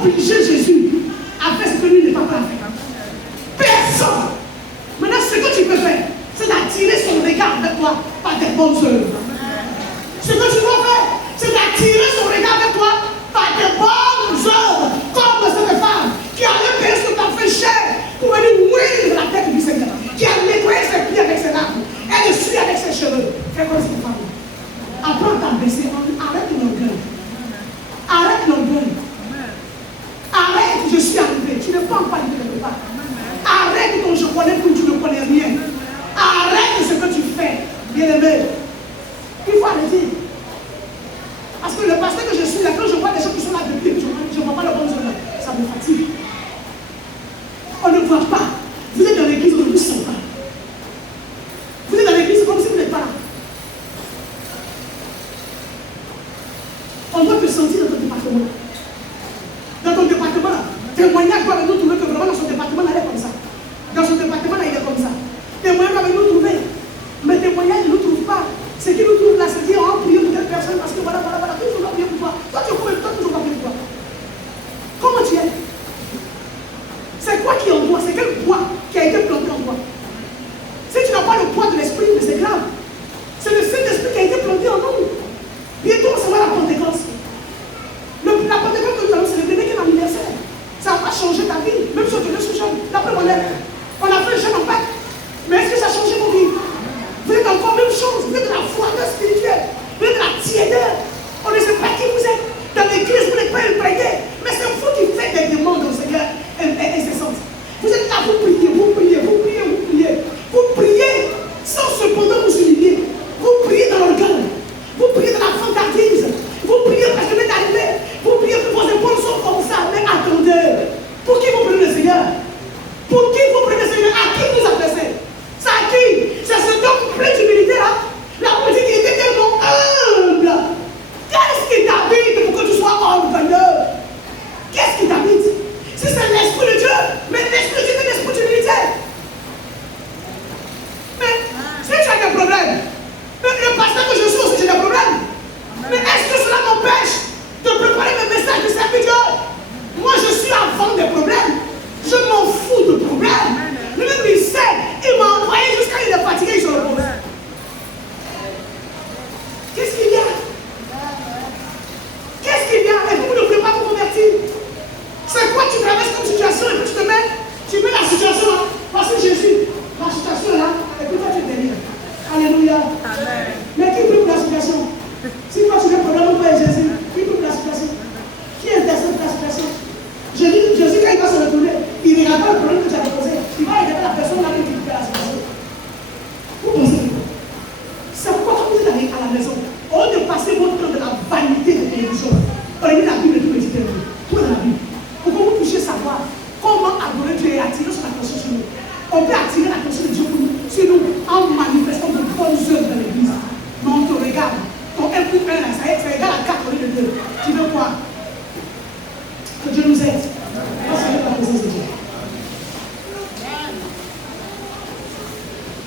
obliger Jésus à faire ce que lui n'est pas prêt à faire. Personne. Maintenant, ce que tu peux faire, c'est d'attirer son regard vers toi par tes bonnes œuvres. Ce que tu dois faire, c'est d'attirer son regard vers toi par tes bonnes œuvres. Comme cette femme qui avait payé ce parfum cher pour venir mourir de la tête du Seigneur, qui a nettoyé ses pieds avec ses larmes, elle le suit avec ses cheveux. Fais comme cette femme. Apprends à baisser. Arrête l'orgueil. Arrête l'orgueil. Arrête, je suis arrivé. Tu ne peux pas arriver quelque part. Arrête ton je connais tout, tu ne connais rien. Arrête ce que tu fais, bien-aimé. Il faut arrêter. Parce que le pasteur que je suis là, quand je vois des gens qui sont là depuis, je ne vois pas le bon là, ça me fatigue. On ne voit pas. Vous êtes dans l'église, on ne vous sent pas. Vous êtes dans l'église comme si vous n'êtes pas là. On doit te sentir dans ton département. Dans ton département là, témoignage doit nous trouver que vraiment dans son département là, il est comme ça. Dans son département là, il est comme ça. Témoignage doit nous trouver. Mais témoignage ne nous trouve pas. Ce qui nous trouve là, c'est dire on prie pour telle personne parce que voilà, toujours pas prier pour toi. Toi, tu es toujours pas prier pour toi. Comment tu es? C'est quoi qui est en toi? C'est quel poids qui a été planté en toi? Si tu n'as pas le poids de l'esprit, mais c'est grave. C'est le Saint-Esprit qui a été planté en nous. Bientôt, on va la Pentecôte. La Pentecôte que nous allons célébrer n'est qu'un anniversaire. Ça va pas changer ta vie. Même si on te laisse jeune. L'après, on a fait un jeûne en Pâques. Mais est-ce que ça a changé vos vies? Vous êtes encore la même chose. Vous êtes de la froideur spirituelle. Vous êtes de la tiédeur. On ne sait pas qui vous êtes. Dans l'église, vous n'êtes pas imprégné. Mais c'est vous qui faites des demandes au Seigneur incessantes. Vous êtes là, vous priez, vous priez, vous priez, vous priez. Vous priez sans cependant vous humilier. Vous priez dans l'orgueil. Vous priez dans la fantardise. Vous priez parce que vous êtes arrivé. Vous priez que vos épaules sont comme ça. Mais attendez. Pour qui vous prenez le Seigneur? Pour qui vous prenez le Seigneur? À qui vous adressez? C'est à qui? C'est cet homme plein d'humilité là. La petite, il était tellement humble. Qu'est-ce qui t'habite pour que tu sois humble? Qu'est-ce qui t'habite? Si c'est l'esprit de Dieu, mais l'esprit de Dieu c'est l'esprit d'humilité. Mais si tu as des problèmes, le pasteur que je suis aussi j'ai des problèmes. Mais est-ce que cela m'empêche de préparer mes messages de serviteur? Moi je suis avant des problèmes. Je m'en fous de problèmes. Lui-même il sait, il m'a envoyé jusqu'à il est fatigué, il se repose. Qu'est-ce qu'il y a? Qu'est-ce qu'il y a? Et vous ne voulez pas vous convertir? C'est quoi tu traverses comme situation et puis tu mets la situation là. Parce que Jésus, la situation est là, et puis toi tu es derrière. Alléluia. Amen. Mais qui prie pour la situation? Si toi tu as un problème avec Jésus, qui prie pour la situation? Qui intercède pour la situation? Jésus, quand il va se retourner, il ne regarde pas le problème que tu as posé. Il va regarder la personne là qui fait la situation. Vous pensez quoi? C'est pourquoi quand vous êtes allé à la maison, au lieu de passer votre temps de la vanité de télévision, prenez la Bible et tout méditer. Tout dans la Bible. Pour que vous puissiez savoir comment adorer Dieu et attirer son attention sur nous. On peut attirer l'attention de Dieu pour nous, sur nous en manifestant de bonnes œuvres dans l'église. Mais on te regarde. Ton 1 + 1 là, ça